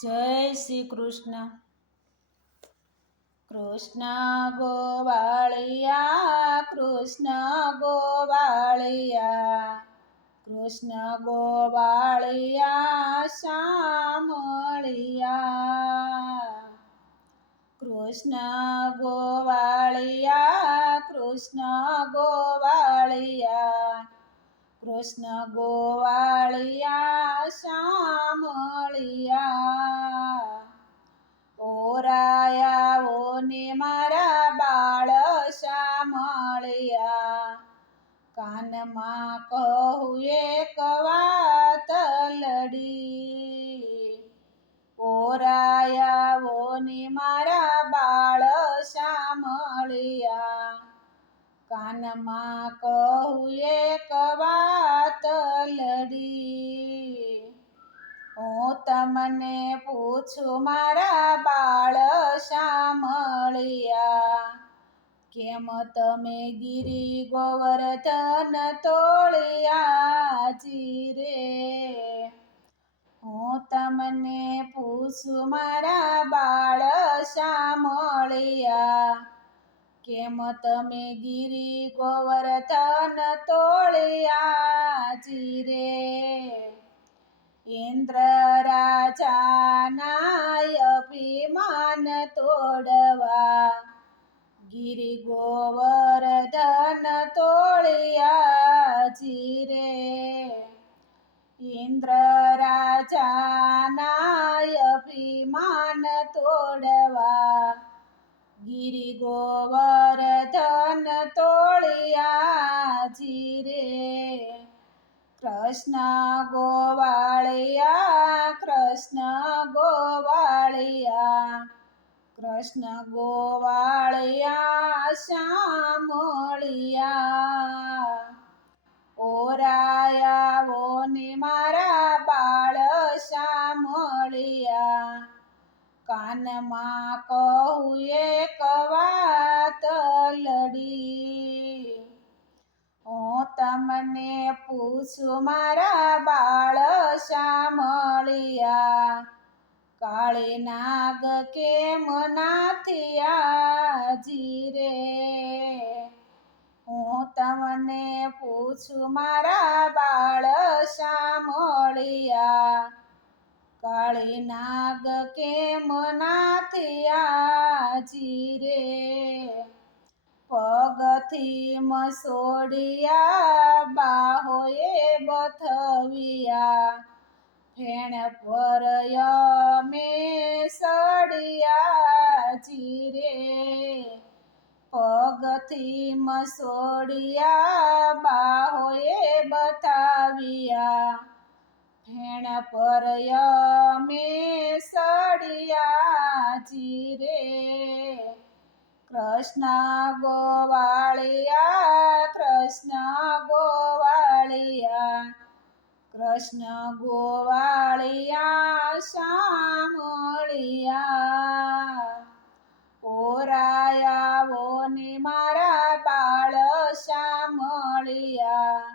જય શ્રી કૃષ્ણ. કૃષ્ણ ગોવાળિયા, કૃષ્ણ ગોવાળિયા, કૃષ્ણ ગોવાળિયા શામળિયા. કૃષ્ણ ગોવાળિયા, કૃષ્ણ ગોવાળિયા, કૃષ્ણ ગોવાળિયા શામળિયા. ઓરાયા ને મારા બાળ શામળિયા, કાનમાં કહું એક વાત લડી. ઓરાયા ને મારા બાળ શામળિયા, કાનમાં કહું એક વાત લડી. હું તમને પૂછું મારા બાળ શામળિયા, કેમ તમે ગિરી ગોવર્ધન તોળ્યા જીરે. હું તમને પૂછું મારા બાળ શામળિયા, કેમ તમે ગિરી ગોવર્ધન તોળ્યા જીરે. ઇન્દ્ર રાજાના અભિમાન તોડવા, ગિરી ગોવર્ધન તોળ્યા જીરે. ઇન્દ્ર રાજાના અભિમાન તોડવા, ગિરી ગોવર્ધન તોળ્યા જીરે. કૃષ્ણ ગોવાળિયા, કૃષ્ણ ગોવાળિયા, કૃષ્ણ ગોવાળિયા શામળિયા. ઓરાયા ને મારા બાળ શામળિયા, કાનમાં કહું એક વાત લડી. હું તમને પૂછું મારા બાળ શામળિયા, કાળી નાગ કેમ નાથિયા જીરે. હું તમને પૂછું મારા બાળ શામળિયા, કાળી નાગ કેમ નાથિયા જીરે. પગથી મસોડિયા, બાહોએ બથવિયા, ફેણ પર યમે સડિયા જીરે. પગથી મસોડિયા, બાહોએ બથાવિયા, ફેણ પર યમે સડિયા જીરે. કૃષ્ણ ગોવાળિયા, કૃષ્ણ ગોવાળિયા, કૃષ્ણ ગોવાળિયા શામળિયા. ઓરાયા ને મારા બાળ શામળિયા,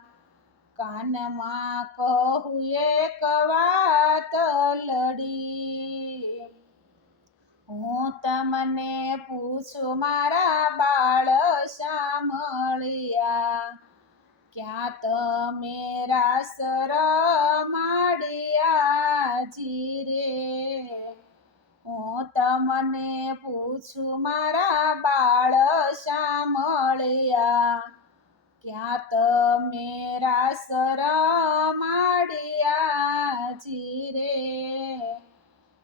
કાનમાં કહું એક વાત લડી. હું તમને પૂછું મારા બાળ શામળિયા, ક્યાં તમે રાસ રમાડ્યા જીરે. હું તમને પૂછું મારા બાળ શામળિયા, ક્યાં તમે રાસ રમાડ્યા જીરે.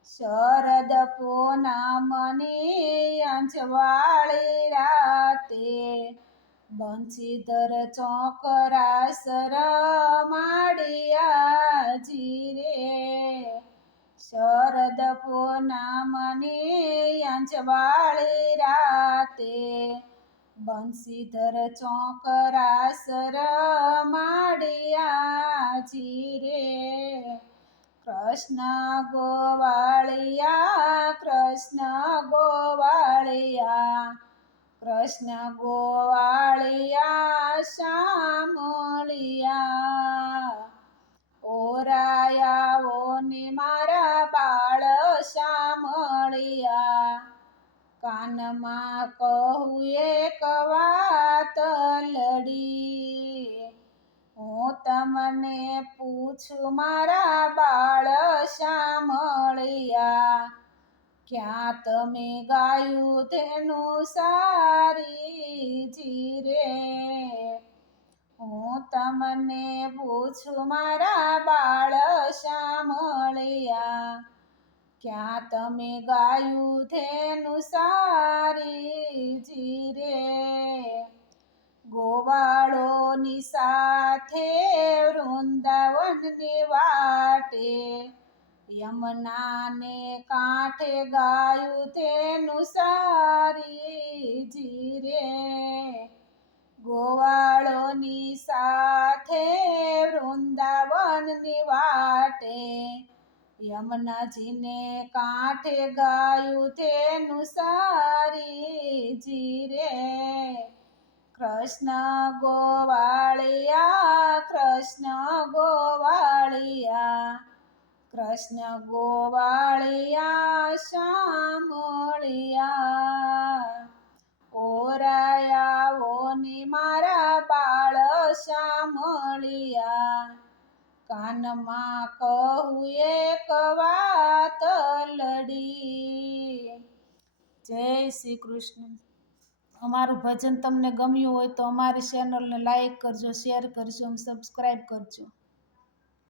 શરદ પૂનમની અંજવાળી રાતે, બંસીધર ચોક રાસ રમાડ્યા જીરે. શરદ પૂનમની અંજવાળી રાતે, બંસીધર ચોક રાસ રમાડ્યા જીરે. કૃષ્ણ ગોવાળિયા, કૃષ્ણ ગોવાળિયા, કૃષ્ણ ગોવાળિયા શામળિયા. ઓરાયા ને મારા બાળ શામળિયા કાનમાં કહું એક વાત લડી હું તમને પૂછું મારા બાળ શામળિયા ક્યાં તમે ગાયું તેનું સારી જીરે હું તમને પૂછું મારા બાળ શામળિયા ક્યાં તમે ગાયું તેનું સારી જીરે ગોવાળોની સાથે વૃંદાવનની વાટે યમુનાને કાંઠે ગાયું તેનું સારી જીરે ગોવાળોની સાથે વૃંદાવનની વાટે યમુનાજીને કાંઠે ગાયું તેનું સારી જીરે કૃષ્ણ ગોવાળિયા કૃષ્ણ ગોવાળિયા કૃષ્ણ ગોવાળિયા શામળિયા ઓરાયાઓ ને મારા બાળ શામળિયા કાનમાં કહું એક વાત લડી જય શ્રી કૃષ્ણ અમારું ભજન તમને ગમ્યું હોય તો અમારી ચેનલને લાઈક કરજો શેર કરજો અને સબસ્ક્રાઈબ કરજો